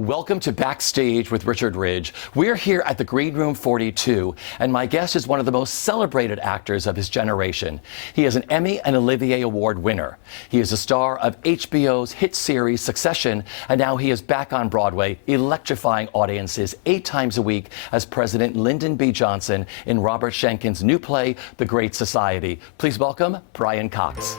Welcome to Backstage with Richard Ridge. We're here at the Green Room 42, and my guest is one of the most celebrated actors of his generation. He is an Emmy and Olivier Award winner. He is a star of HBO's hit series Succession, and now he is back on Broadway, electrifying audiences 8 times a week as President Lyndon B. Johnson in Robert Schenken's new play, The Great Society. Please welcome Brian Cox.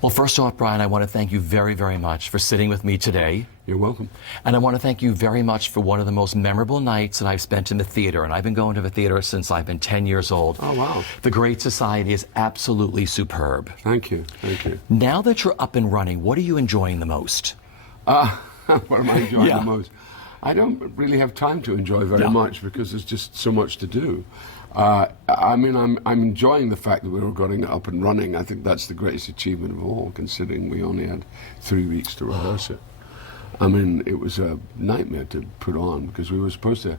Well, first off, Brian, I want to thank you very, very much for sitting with me today. You're welcome. And I want to thank you very much for one of the most memorable nights that I've spent in the theater. And I've been going to the theater since I've been 10 years old. Oh, wow. The Great Society is absolutely superb. Thank you. Thank you. Now that you're up and running, what are you enjoying the most? What am I enjoying the most? I don't really have time to enjoy very much because there's just so much to do. I mean, I'm enjoying the fact that we're getting up and running. I think that's the greatest achievement of all, considering we only had 3 weeks to rehearse it. I mean, it was a nightmare to put on because we were supposed to.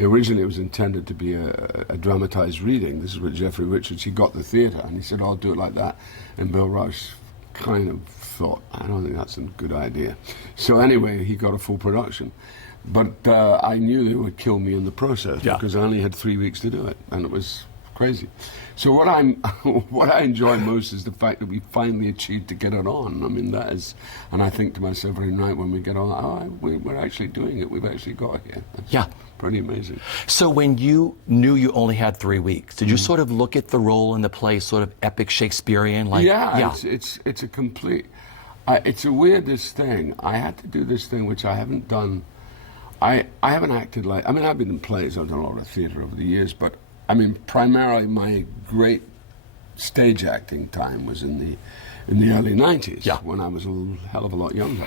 Originally, it was intended to be a dramatized reading. This is with Jeffrey Richards. He got the theatre and he said, "I'll do it like that." And Bill Rush kind of thought, "I don't think that's a good idea." So anyway, he got a full production. But I knew they would kill me in the process because I only had 3 weeks to do it, and it was crazy. So what I enjoy most is the fact that we finally achieved to get it on. I mean, that is, and I think to myself every night when we get on, we're actually doing it. We've actually got here. That's pretty amazing. So when you knew you only had 3 weeks, did you sort of look at the role in the play sort of epic Shakespearean? Like, it's a complete. It's the weirdest thing. I had to do this thing which I haven't done. I haven't acted like, I mean, I've been in plays, I've done a lot of theatre over the years, but I mean, primarily my great stage acting time was in the early 90s, when I was a hell of a lot younger.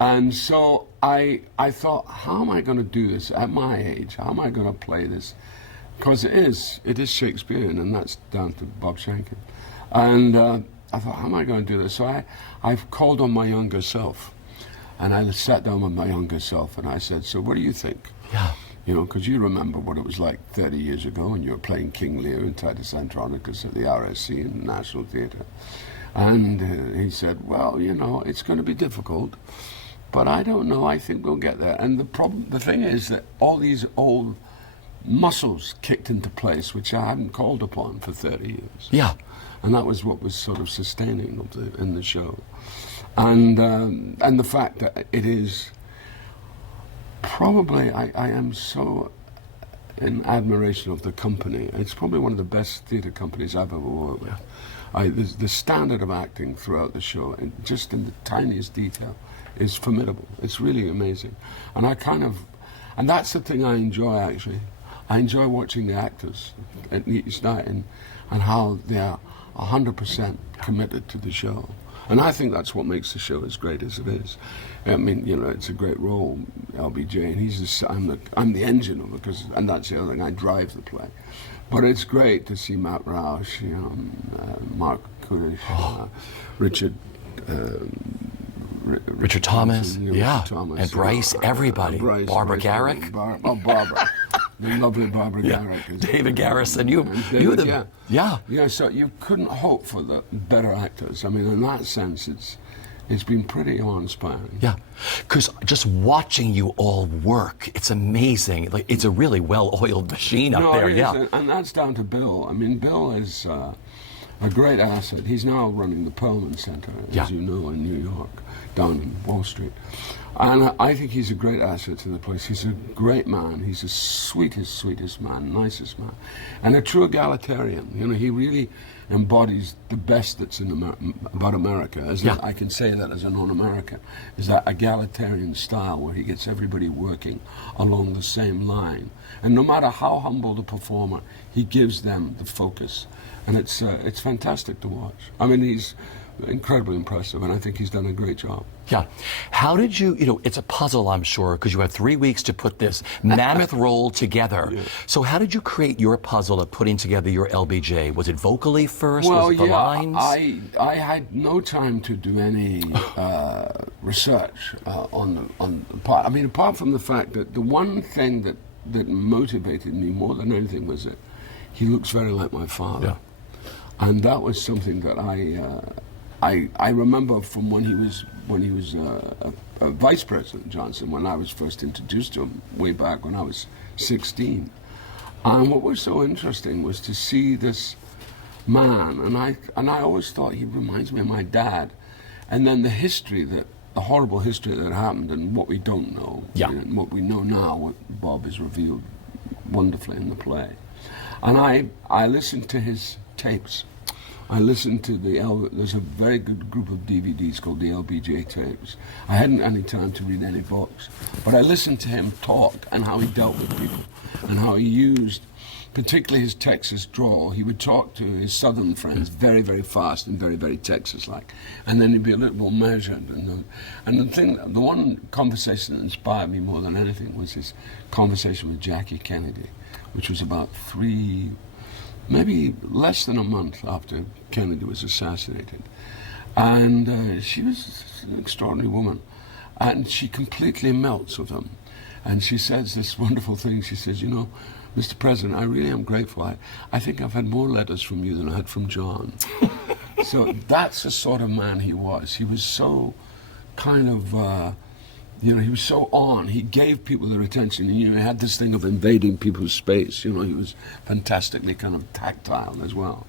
And so I thought, how am I going to do this at my age? How am I going to play this? Because it is Shakespearean, and that's down to Bob Schenken. And I thought, how am I going to do this? So I've called on my younger self. And I sat down with my younger self and I said, "So what do you think?" Yeah. You know, because you remember what it was like 30 years ago and you were playing King Lear in Titus Andronicus at the RSC in the National Theatre. And he said, "Well, you know, it's going to be difficult, but I don't know, I think we'll get there." And the thing is that all these old muscles kicked into place, which I hadn't called upon for 30 years. Yeah. And that was what was sort of sustaining in the show. And the fact that it is probably, I am so in admiration of the company. It's probably one of the best theatre companies I've ever worked with. The standard of acting throughout the show, and just in the tiniest detail, is formidable. It's really amazing. And and that's the thing I enjoy actually. I enjoy watching the actors at each night and how they are 100% committed to the show. And I think that's what makes the show as great as it is. I mean, you know, it's a great role, LBJ, and I'm the engine of it, and that's the other thing, I drive the play. But it's great to see Matt Roush, you know, Mark Kudish, Richard Thomas, Richard Thomas, and Bryce, everybody, Barbara Garrick. Barbara. The lovely Barbara Garrick. David Garrison, so you couldn't hope for the better actors. I mean, in that sense, it's been pretty awe-inspiring. Yeah, because just watching you all work, it's amazing. Like, it's a really well-oiled machine up there. And that's down to Bill. I mean, Bill is a great asset. He's now running the Perlman Center, as you know, in New York, down in Wall Street. And I think he's a great asset to the place. He's a great man. He's the sweetest man, nicest man. And a true egalitarian. You know, he really embodies the best that's about America. I can say that as a non-American, is that egalitarian style where he gets everybody working along the same line. And no matter how humble the performer, he gives them the focus. And it's fantastic to watch. I mean, he's incredibly impressive, and I think he's done a great job. Yeah. How did you, it's a puzzle, I'm sure, because you had 3 weeks to put this mammoth role together. So how did you create your puzzle of putting together your LBJ? Was it vocally first? Was it the lines? I had no time to do any research on the part. I mean, apart from the fact that the one thing that motivated me more than anything was that he looks very like my father. And that was something that I remember from when he was a vice president, Johnson, when I was first introduced to him way back when I was 16. And what was so interesting was to see this man, and I always thought he reminds me of my dad. And then the horrible history that happened, and what we don't know, and what we know now, what Bob has revealed wonderfully in the play. And I listened to his tapes. I listened to there's a very good group of DVDs called the LBJ tapes. I hadn't any time to read any books, but I listened to him talk and how he dealt with people and how he used, particularly his Texas drawl. He would talk to his southern friends very, very fast and very, very Texas-like, and then he'd be a little more measured. The one conversation that inspired me more than anything was his conversation with Jackie Kennedy, which was about maybe less than a month after Kennedy was assassinated. And she was an extraordinary woman. And she completely melts with him. And she says this wonderful thing. She says, you know, Mr. President, I really am grateful. I think I've had more letters from you than I had from John. So that's the sort of man he was. He was so kind of... he was so on. He gave people their attention. He had this thing of invading people's space. He was fantastically kind of tactile as well.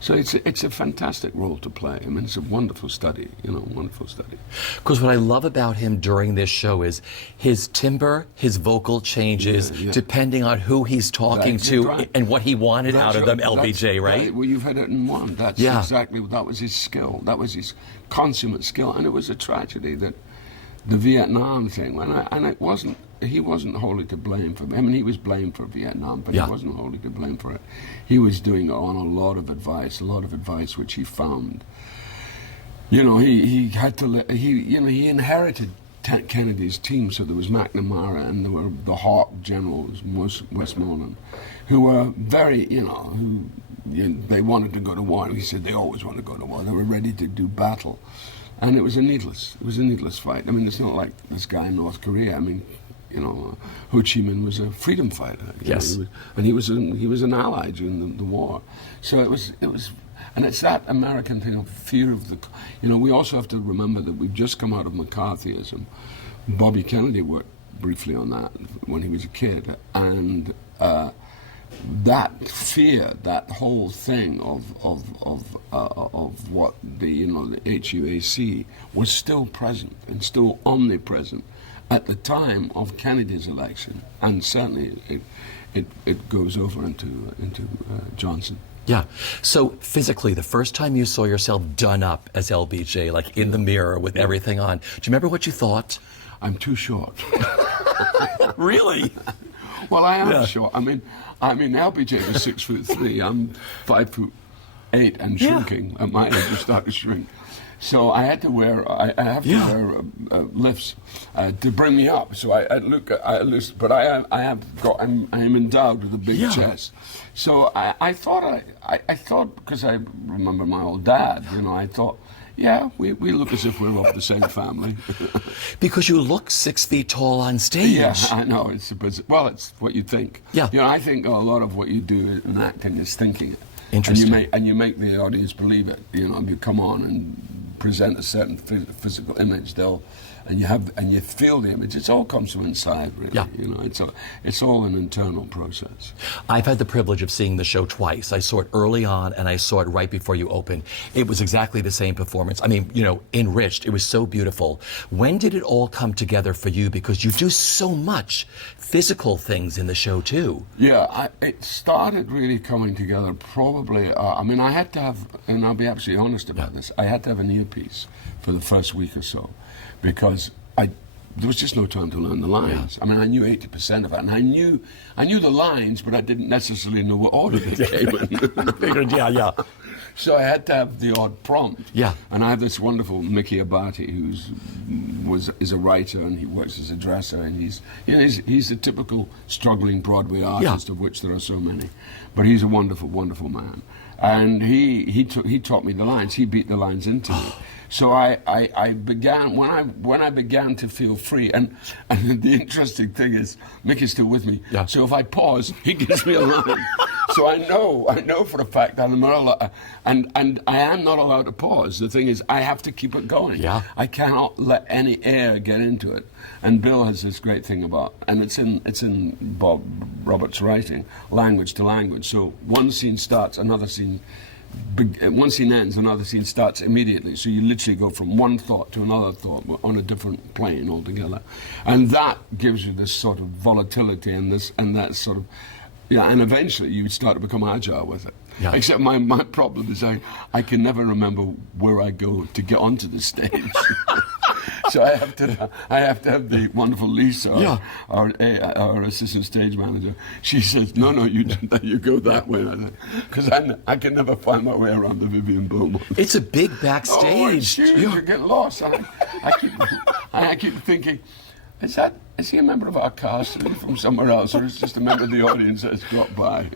So it's a fantastic role to play. I mean, it's a wonderful study, wonderful study. Because what I love about him during this show is his timbre, his vocal changes, depending on who he's talking to and what he wanted out of them, LBJ, right? Well, you've had it in one. That's exactly, that was his skill. That was his consummate skill. And it was a tragedy that the Vietnam thing, he wasn't wholly to blame for it. I mean, he was blamed for Vietnam, but he wasn't wholly to blame for it. He was doing it on a lot of advice which he found. He had to, he inherited Kennedy's team, so there was McNamara and there were the Hawk generals, Westmoreland, who were very, they wanted to go to war. He said they always want to go to war. They were ready to do battle. And it was a needless fight. I mean, it's not like this guy in North Korea. I mean, Ho Chi Minh was a freedom fighter. Yes. And he was an ally during the war. So it was, and it's that American thing of fear of the, we also have to remember that we've just come out of McCarthyism. Bobby Kennedy worked briefly on that when he was a kid, and that fear, that whole thing of what the HUAC was still present and still omnipresent at the time of Kennedy's election, and certainly it goes over into Johnson. Yeah. So physically, the first time you saw yourself done up as LBJ, like in the mirror with everything on, do you remember what you thought? I'm too short. Really? Well, I am short. I mean, LBJ was 6'3". I'm 5'8" and shrinking. At my age, you start to shrink. So I had to wear. I have to wear lifts to bring me up. So I look. But I am endowed with a big chest. So I thought because I remember my old dad. I thought. Yeah, we look as if we're of the same family. Because you look 6 feet tall on stage. Yeah, I know. It's what you think. Yeah. I think a lot of what you do in acting is thinking it. Interesting. And you make the audience believe it. If you come on and present a certain physical image, and you feel the image. It all comes from inside, really. Yeah. It's all an internal process. I've had the privilege of seeing the show twice. I saw it early on, and I saw it right before you opened. It was exactly the same performance. I mean, enriched. It was so beautiful. When did it all come together for you? Because you do so much physical things in the show too. Yeah, it started really coming together probably. I had to have, and I'll be absolutely honest about this. I had to have an earpiece for the first week or so, because there was just no time to learn the lines. Yeah. I knew 80% of it, and I knew the lines, but I didn't necessarily know what order they came in. Figured, yeah. So I had to have the odd prompt. Yeah. And I have this wonderful Mickey Abati, is a writer, and he works as a dresser, and he's the typical struggling Broadway artist, of which there are so many, but he's a wonderful, wonderful man. And he taught me the lines. He beat the lines into me. So I began, when I began to feel free, and the interesting thing is, Mickey's still with me, so if I pause, he gives me a line. So I know for a fact that I'm not allowed, and I am not allowed to pause. The thing is, I have to keep it going. Yeah. I cannot let any air get into it. And Bill has this great thing about, and it's in Bob Roberts' writing, language to language. So one scene starts, another scene. One scene ends, another scene starts immediately. So you literally go from one thought to another thought on a different plane altogether, and that gives you this sort of volatility and that sort of, and eventually you start to become agile with it. Yeah. Except my problem is I can never remember where I go to get onto the stage. So I have to have the wonderful Lisa, our assistant stage manager. She says, no, you go that way, because I can never find my way around the Vivian Beaumont. It's a big backstage. Oh, it's huge. You get lost. I keep thinking, is he a member of our cast or from somewhere else, or is just a member of the audience that's dropped by?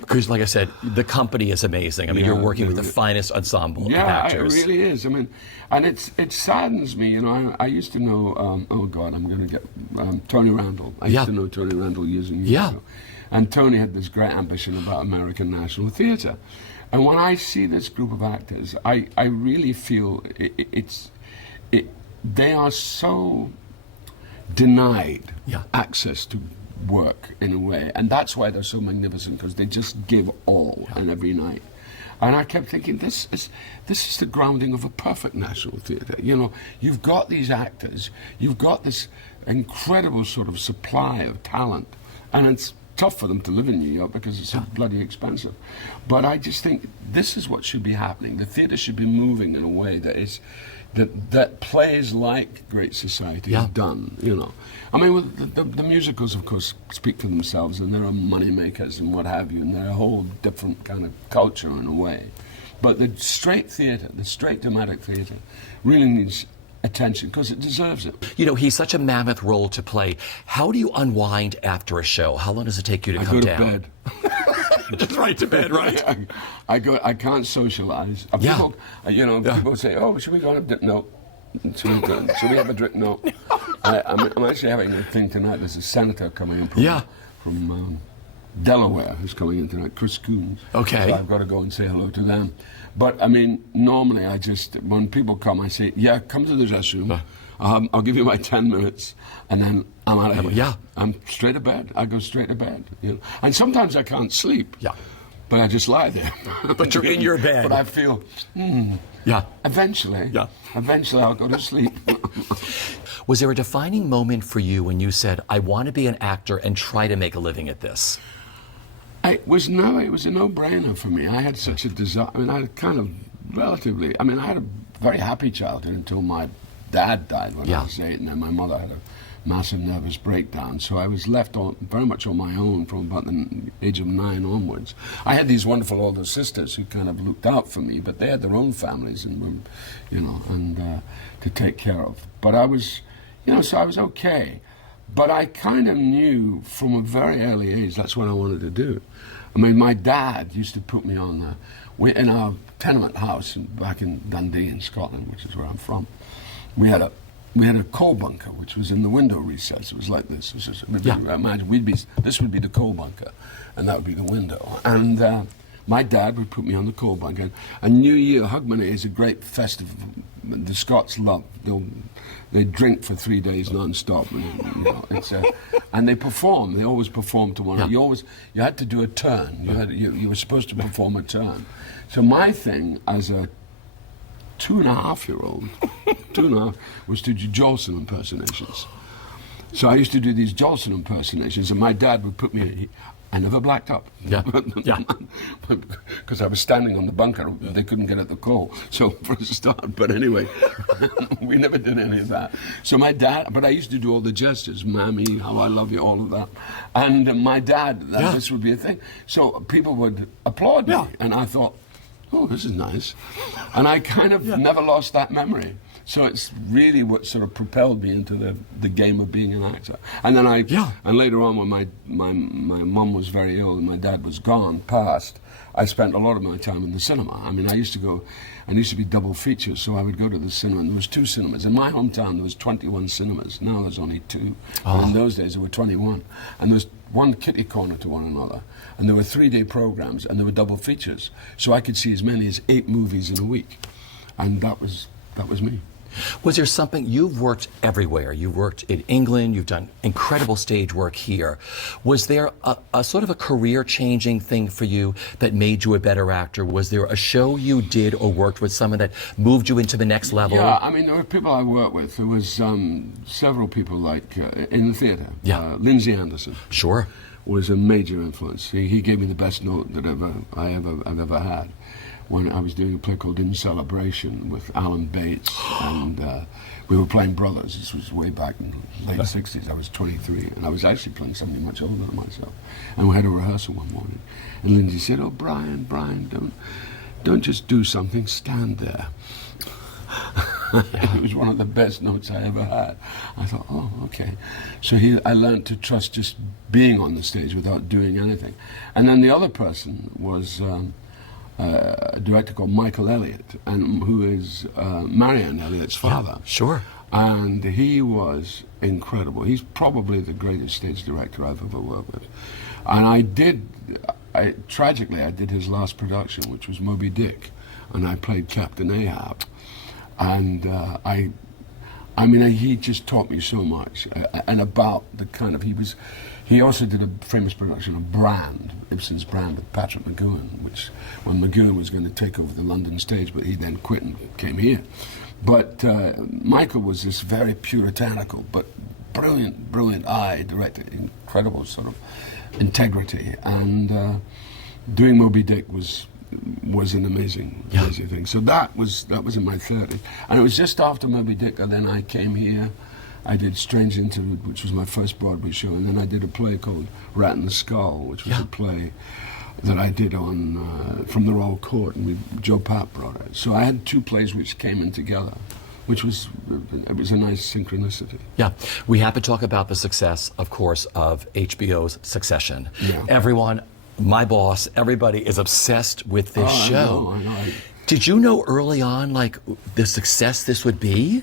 Because, like I said, the company is amazing. I mean, you're working with the finest ensemble of actors. Yeah, it really is. I mean, and it saddens me. I used to know. Oh God, I'm going to get Tony Randall. I used to know Tony Randall years and years ago. And Tony had this great ambition about American National Theatre. And when I see this group of actors, I really feel they are so denied access to work in a way, and that's why they're so magnificent, because they just give all and every night. And I kept thinking, this is the grounding of a perfect national theatre. You've got these actors, you've got this incredible sort of supply of talent, and it's tough for them to live in New York because it's so bloody expensive. But I just think this is what should be happening. The theatre should be moving in a way that is that plays like Great Society has done, I mean, with the musicals, of course, speak for themselves, and they're money makers and what have you, and they're a whole different kind of culture in a way. But the straight theatre, the straight dramatic theatre, really needs attention because it deserves it. He's such a mammoth role to play. How do you unwind after a show? How long does it take you to come down? I go to bed. Just right to bed, right? I can't socialize. People, people say, "Oh, should we go on a dip?" No. Should we have a drink? No. I'm actually having a thing tonight. There's a senator coming in from Delaware who's coming in tonight, Chris Coons. Okay. So I've got to go and say hello to them. But I mean, normally when people come, I say, come to the dressing room. I'll give you my 10 minutes, and then I'm out of here. Yeah. I'm straight to bed. I go straight to bed. And sometimes I can't sleep. Yeah. But I just lie there. But you're in your bed. But I feel, eventually I'll go to sleep. Was there a defining moment for you when you said, I want to be an actor and try to make a living at this? It was a no-brainer for me. I had such a desire. I mean, I had a very happy childhood until my dad died when I was 8, and then my mother had a massive nervous breakdown. So I was left very much on my own from about the age of 9 onwards. I had these wonderful older sisters who kind of looked out for me, but they had their own families and to take care of. But I was, so I was okay. But I kind of knew from a very early age that's what I wanted to do. I mean, my dad used to put me on in our tenement house back in Dundee in Scotland, which is where I'm from. We had a coal bunker, which was in the window recess. It was like this. Imagine this would be the coal bunker, and that would be the window. And my dad would put me on the coal bunker. And New Year, Hogmanay is a great festival. The Scots love. They drink for 3 days non-stop, and they perform. They always perform to one another. You had to do a turn. You were supposed to perform a turn. So my thing as a 2.5-year-old, was to do Jolson impersonations. So I used to do these Jolson impersonations, and my dad would put me. I never blacked up. Because I was standing on the bunker. They couldn't get at the coal. So for a start, but anyway, we never did any of that. So my dad, but I used to do all the gestures, Mammy, how I love you, all of that. And my dad, this would be a thing. So people would applaud me, and I thought, oh, this is nice. And I kind of never lost that memory. So it's really what sort of propelled me into the game of being an actor. And then and later on when my mum was very ill and my dad was passed, I spent a lot of my time in the cinema. I mean, I used to be double features, so I would go to the cinema, and there was 2 cinemas. In my hometown, there was 21 cinemas. Now there's only 2. But in those days, there were 21. And there was one kitty corner to one another, and there were 3-day programs, and there were double features, so I could see as many as 8 movies in a week, and that was me. Was there something, you've worked everywhere. You've worked in England, you've done incredible stage work here. Was there a sort of a career-changing thing for you that made you a better actor? Was there a show you did or worked with someone that moved you into the next level? Yeah, I mean, there were people I worked with. There was several people like, in the theatre. Yeah. Lindsay Anderson. Sure. Was a major influence. He gave me the best note that I've ever had. When I was doing a play called In Celebration with Alan Bates, and we were playing brothers. This was way back in the late 60s. I was 23, and I was actually playing somebody much older than myself. And we had a rehearsal one morning, and Lindsay said, "Oh, Brian, don't just do something, stand there." It was one of the best notes I ever had. I thought, oh, okay. So I learned to trust just being on the stage without doing anything. And then the other person was a director called Michael Elliott, and who is Marianne Elliott's father. Yeah, sure. And he was incredible. He's probably the greatest stage director I've ever worked with. And tragically, I did his last production, which was Moby Dick, and I played Captain Ahab. And he just taught me so much, and about the kind of, he also did a famous production of Brand, Ibsen's Brand, with Patrick McGowan, which, when McGowan was going to take over the London stage, but he then quit and came here. But Michael was this very puritanical, but brilliant eye director, incredible sort of integrity, and doing Moby Dick was an amazing thing. So that was in my 30s, and it was just after Moby Dick that then I came here. I did Strange Interlude, which was my first Broadway show, and then I did a play called Rat in the Skull, which was a play that I did on from the Royal Court, and Joe Papp brought it. So I had 2 plays which came in together, which was a nice synchronicity. Yeah, we have to talk about the success, of course, of HBO's Succession. Yeah. Everyone, my boss, everybody is obsessed with this show. I know. Did you know early on, like, the success this would be?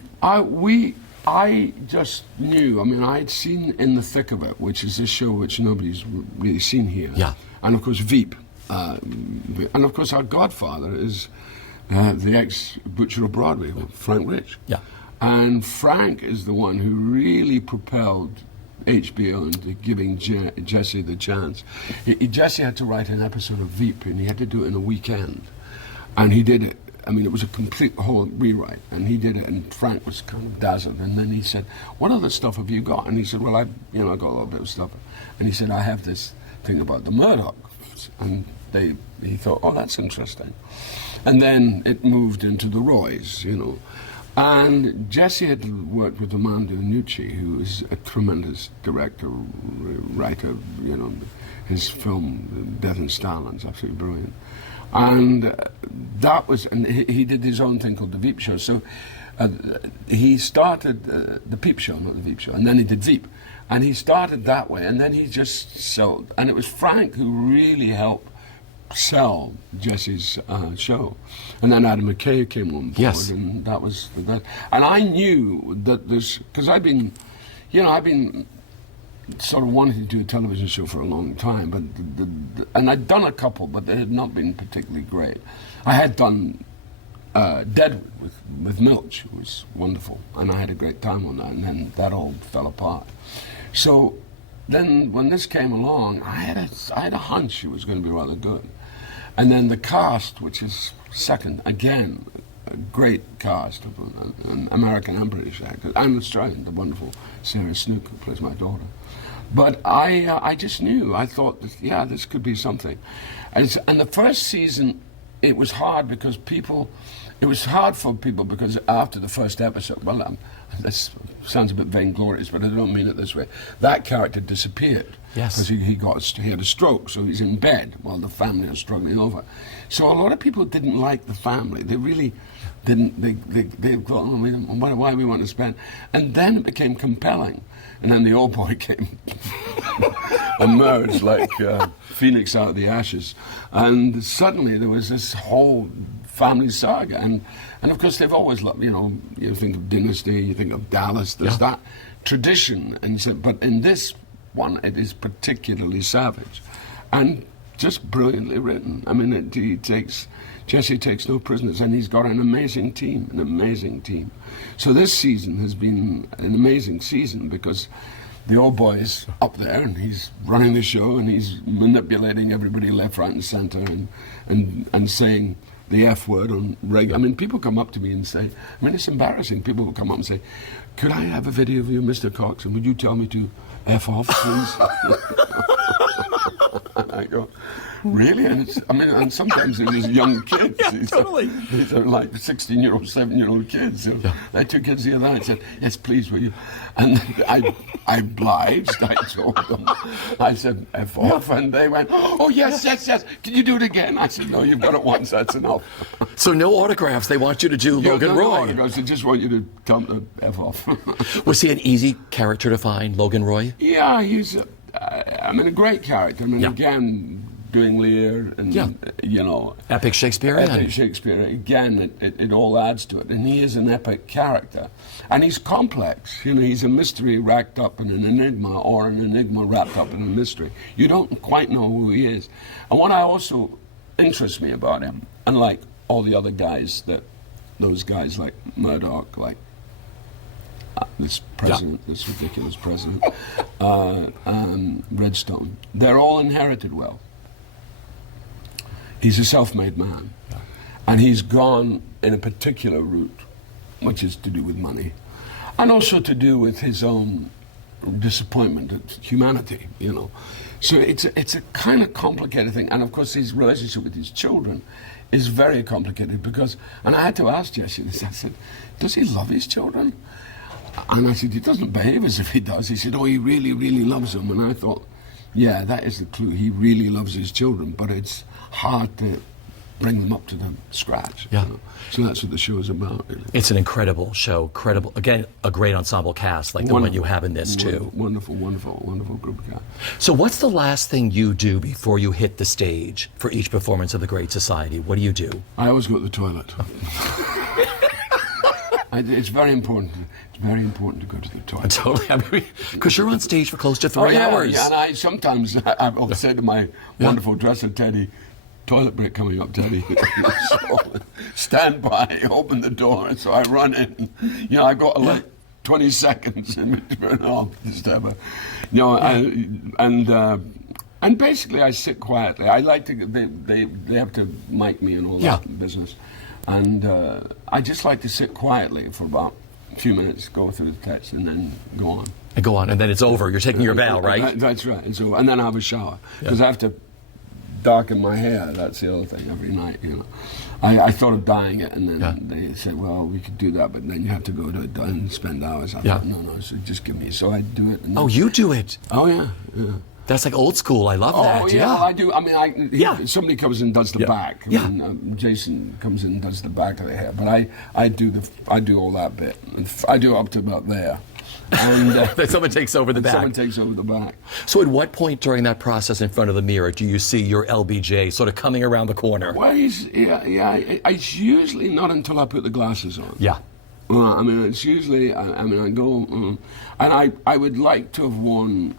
I just knew. I mean, I had seen In the Thick of It, which is a show which nobody's really seen here. Yeah. And of course, Veep. And of course, our godfather is the ex-butcher of Broadway, Frank Rich. Yeah. And Frank is the one who really propelled HBO into giving Jesse the chance. Jesse had to write an episode of Veep, and he had to do it in a weekend. And he did it. I mean, it was a complete whole rewrite, and he did it, and Frank was kind of dazzled. And then he said, "What other stuff have you got?" And he said, "Well, I got a little bit of stuff." And he said, "I have this thing about the Murdochs." And he thought, "Oh, that's interesting." And then it moved into the Roys, And Jesse had worked with Armando Iannucci, who is a tremendous director, writer. His film *Death in Stalin* is absolutely brilliant. And he did his own thing called the Veep Show. So he started the Peep Show, not the Veep Show, and then he did Veep. And he started that way, and then he just sold. And it was Frank who really helped sell Jesse's show. And then Adam McKay came on board, and that was that. And I knew that because I've been sort of wanted to do a television show for a long time, but and I'd done a couple, but they had not been particularly great. I had done Deadwood with Milch, who was wonderful, and I had a great time on that, and then that all fell apart. So then when this came along, I had a hunch it was going to be rather good. And then the cast, which is second, again, a great cast of an American and British actors, and Australian, the wonderful Sarah Snook, who plays my daughter. But I just knew. I thought, this could be something. And the first season, it was hard because it was hard for people because after the first episode, this sounds a bit vainglorious, but I don't mean it this way. That character disappeared. Yes. Because he had a stroke, so he's in bed while the family are struggling over. So a lot of people didn't like the family. They really didn't. They thought, why we want to spend? And then it became compelling. And then the old boy came, emerged like Phoenix out of the ashes. And suddenly there was this whole family saga. And of course they've always loved, you think of Dynasty, you think of Dallas, there's that tradition. And so, but in this one, it is particularly savage, and just brilliantly written. I mean, Jesse takes no prisoners, and he's got an amazing team. So this season has been an amazing season because the old boy's up there, and he's running the show, and he's manipulating everybody left, right, and centre, and saying the F word on regular. I mean, people come up to me and say, I mean, it's embarrassing. People will come up and say, could I have a video of you, Mr. Cox, and would you tell me to F off, please? And I go, really? And and sometimes they're just young kids. Yeah, totally. These are like 16-year-old, 7-year-old kids. So yeah. I took kids the other night and said, yes, please, will you? And I obliged. I told them. I said, F off. And they went, oh, yes. Can you do it again? I said, no, you've got it once. That's enough. So no autographs. They want you to do Logan no Roy. Autographs. They just want you to tell them to F off. Was he an easy character to find, Logan Roy? Yeah, he's a great character. I mean, yeah. Again, doing Lear and, Epic Shakespearean. Epic Shakespeare. Again, it all adds to it. And he is an epic character. And he's complex. He's a mystery wrapped up in an enigma, or an enigma wrapped up in a mystery. You don't quite know who he is. And what also interests me about him, unlike all the other guys, those guys like Murdoch, like this president, this ridiculous president, Redstone, they're all inherited wealth. He's a self-made man, and he's gone in a particular route, which is to do with money, and also to do with his own disappointment at humanity, So it's a kind of complicated thing, and of course his relationship with his children is very complicated because, and I had to ask Jesse this, I said, does he love his children? And I said, he doesn't behave as if he does. He said, oh, he really, really loves them. And I thought, yeah, that is the clue. He really loves his children, but it's hard to bring them up to the scratch. Yeah. So that's what the show is about. Really. It's an incredible show. Credible. Again, a great ensemble cast like the one you have in this too. Wonderful group of cast. So what's the last thing you do before you hit the stage for each performance of The Great Society? What do you do? I always go to the toilet. It's very important. It's very important to go to the toilet. Totally, because you're on stage for close to 3 hours. Yeah, and I've said to my wonderful dresser, Teddy, toilet break coming up, Teddy. So, stand by, open the door. So I run in. I got like 20 seconds in between. And basically I sit quietly. I like to. They have to mic me and all that business. And I just like to sit quietly for about a few minutes, go through the text, and then go on. And then it's over. You're taking your bow, right? That's right. And then I have a shower. Because I have to darken my hair. That's the other thing every night, I thought of dyeing it, and then they said, well, we could do that, but then you have to go to it and spend hours. I thought, no, so just give me. So I do it. Oh, you do it? Oh, yeah. That's like old school. I love that. Oh, yeah, well, I do. I mean, somebody comes in and does the back. And, Jason comes in and does the back of the hair. But I do all that bit. I do up to about there. And then someone takes over the back. Someone takes over the back. So at what point during that process in front of the mirror do you see your LBJ sort of coming around the corner? Well, it's usually not until I put the glasses on. Yeah. I mean, it's usually, I go, and I would like to have worn,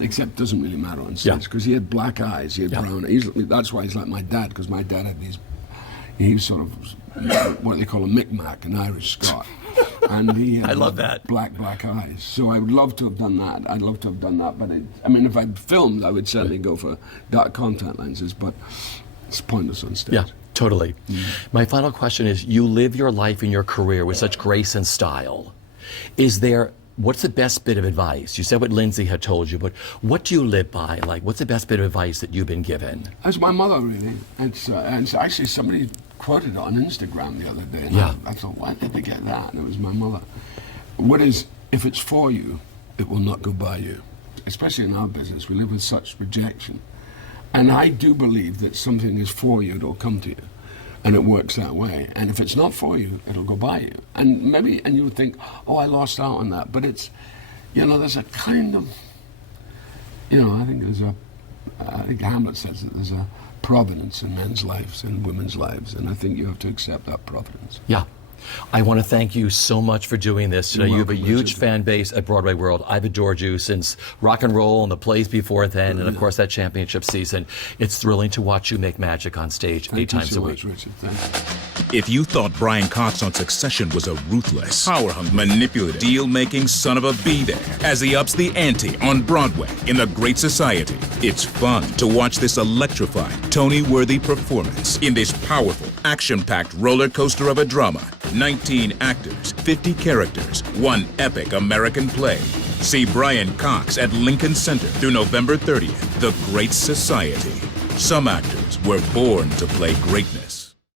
except it doesn't really matter on stage, because he had black eyes, he had brown eyes. That's why he's like my dad, because my dad had he was sort of what they call a Micmac, an Irish Scot. And he had I love that. Black eyes. So I would love to have done that. But if I'd filmed, I would certainly go for dark contact lenses, but it's pointless on stage. Yeah. Totally. My final question is, you live your life and your career with such grace and style. What's the best bit of advice? You said what Lindsay had told you, but what do you live by? Like, what's the best bit of advice that you've been given? It's my mother, really. And actually somebody quoted it on Instagram the other day. And I thought, why did they get that? And it was my mother. If it's for you, it will not go by you. Especially in our business, we live with such rejection. And I do believe that something is for you, it'll come to you. And it works that way. And if it's not for you, it'll go by you. And you would think, oh, I lost out on that. But it's, there's a kind of, I think Hamlet says that there's a providence in men's lives and women's lives. And I think you have to accept that providence. Yeah. I want to thank you so much for doing this today. You have a welcome, huge Richard. fan base at Broadway World. I've adored you since rock and roll and the plays before then, and of course that championship season. It's thrilling to watch you make magic on stage Thank 8 you times so a much, week. Richard. Thank you. If you thought Brian Cox on Succession was a ruthless, power-hungry, manipulative, deal-making son of a be there as he ups the ante on Broadway in The Great Society, it's fun to watch this electrifying, Tony-worthy performance in this powerful, action-packed roller coaster of a drama. 19 actors, 50 characters, one epic American play. See Brian Cox at Lincoln Center through November 30th. The Great Society. Some actors were born to play greatness.